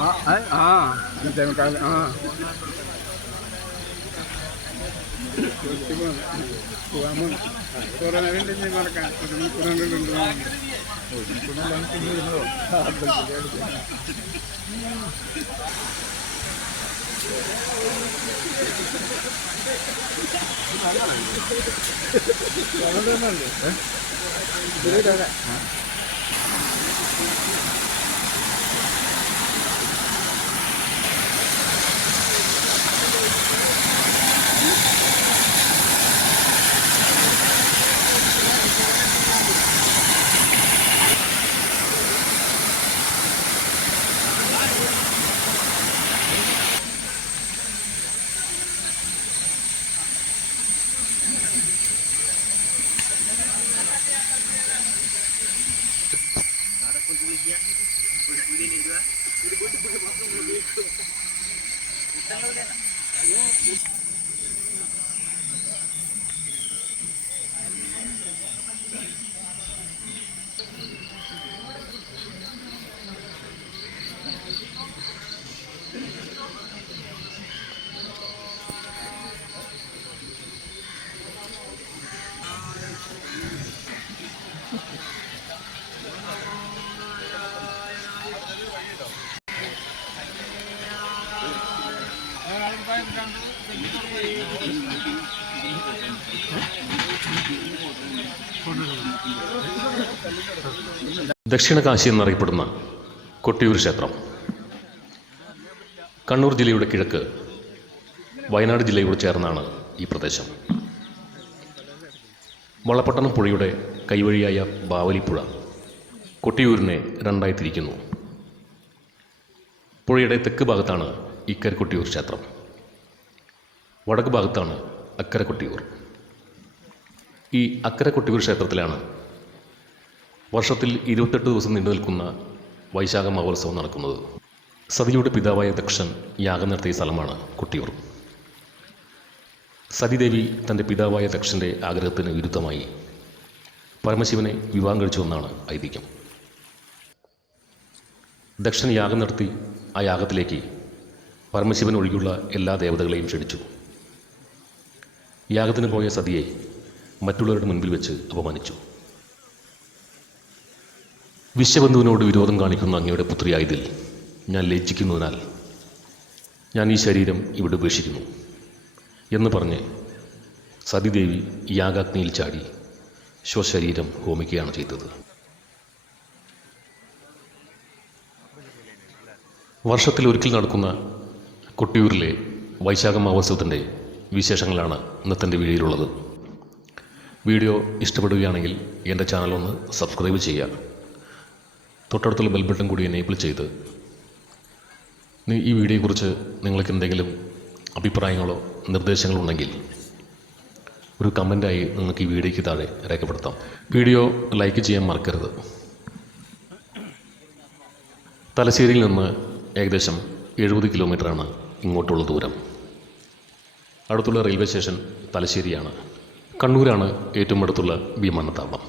ആ ആ ഇതേക്കാൾ ആ കുറേ 对对对。Hello, Dad. Hello. ദക്ഷിണ കാശി എന്നറിയപ്പെടുന്ന കൊട്ടിയൂർ ക്ഷേത്രം. കണ്ണൂർ ജില്ലയുടെ കിഴക്ക് വയനാട് ജില്ലയോട് ചേർന്നാണ് ഈ പ്രദേശം. വള്ളപ്പട്ടണം പുഴയുടെ കൈവഴിയായ ബാവലിപ്പുഴ കൊട്ടിയൂരിനെ രണ്ടായി തിരിക്കുന്നു പുഴയുടെ തെക്ക് ഭാഗത്താണ് ഇക്കർ കൊട്ടിയൂർ ക്ഷേത്രം. വടക്ക് ഭാഗത്താണ് അക്കര കൊട്ടിയൂർ ഈ അക്കര കൊട്ടിയൂർ ക്ഷേത്രത്തിലാണ് വർഷത്തിൽ ഇരുപത്തെട്ട് ദിവസം നീണ്ടു നിൽക്കുന്ന വൈശാഖ മഹോത്സവം നടക്കുന്നത്. സതിയുടെ പിതാവായ ദക്ഷൻ യാഗം നടത്തിയ സ്ഥലമാണ് കൊട്ടിയൂർ സതിദേവി തന്റെ പിതാവായ ദക്ഷന്റെ ആഗ്രഹത്തിന് വിരുദ്ധമായി പരമശിവനെ വിവാഹം കഴിച്ചുവെന്നാണ് ഐതിഹ്യം. ദക്ഷൻ യാഗം നടത്തി ആ യാഗത്തിലേക്ക് പരമശിവൻ ഒഴികെയുള്ള എല്ലാ ദേവതകളെയും ക്ഷണിച്ചു. യാഗത്തിന് പോയ സതിയെ മറ്റുള്ളവരുടെ മുൻപിൽ വെച്ച് അപമാനിച്ചു. വിശ്വബന്ധുവിനോട് വിരോധം കാണിക്കുന്ന അങ്ങയുടെ പുത്രിയായതിൽ ഞാൻ ലജ്ജിക്കുന്നതിനാൽ ഞാൻ ഈ ശരീരം ഇവിടെ ഉപേക്ഷിക്കുന്നു എന്ന് പറഞ്ഞ് സതിദേവി യാഗാഗ്നിയിൽ ചാടി സ്വശരീരം ഹോമിക്കുകയാണ് ചെയ്തത്. വർഷത്തിൽ ഒരിക്കൽ നടക്കുന്ന കൊട്ടിയൂരിലെ വൈശാഖ മഹോത്സവത്തിന്റെ വിശേഷങ്ങളാണ് ഇന്നത്തെ വീഡിയോയിലുള്ളത്. വീഡിയോ ഇഷ്ടപ്പെടുകയാണെങ്കിൽ എന്റെ ചാനലൊന്ന് സബ്സ്ക്രൈബ് ചെയ്യുക. തൊട്ടടുത്തുള്ള ബെൽ ബട്ടൺ കൂടി എനേബിൾ ചെയ്ത് ഈ വീഡിയോയെക്കുറിച്ച് നിങ്ങൾക്ക് എന്തെങ്കിലും അഭിപ്രായങ്ങളോ നിർദ്ദേശങ്ങളോ ഉണ്ടെങ്കിൽ ഒരു കമന്റായി നിങ്ങൾക്ക് ഈ വീഡിയോയ്ക്ക് താഴെ രേഖപ്പെടുത്താം. വീഡിയോ ലൈക്ക് ചെയ്യാൻ മറക്കരുത്. തലശ്ശേരിയിൽ നിന്ന് ഏകദേശം എഴുപത് കിലോമീറ്ററാണ് ഇങ്ങോട്ടുള്ള ദൂരം. അടുത്തുള്ള റെയിൽവേ സ്റ്റേഷൻ തലശ്ശേരിയാണ്. കണ്ണൂരാണ് ഏറ്റവും അടുത്തുള്ള വിമാനത്താവളം.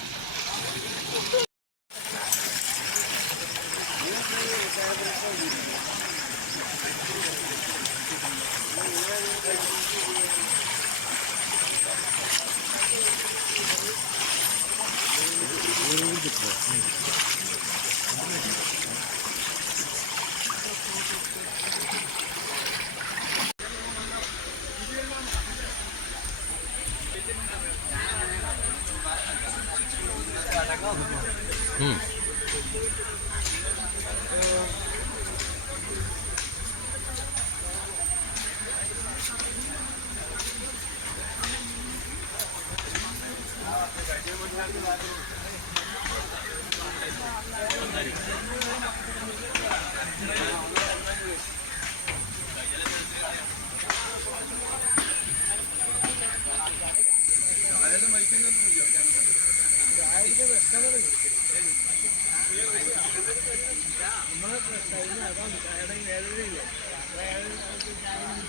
Hmm.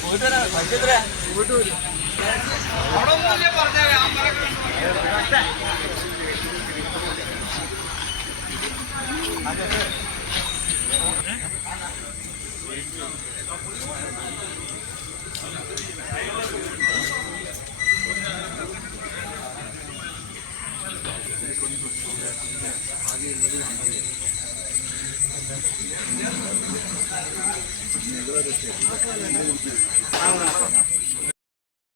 പോയിട്ട് വരാം പോയിട്ട് വരും അവിടെ പറഞ്ഞേ Gracias.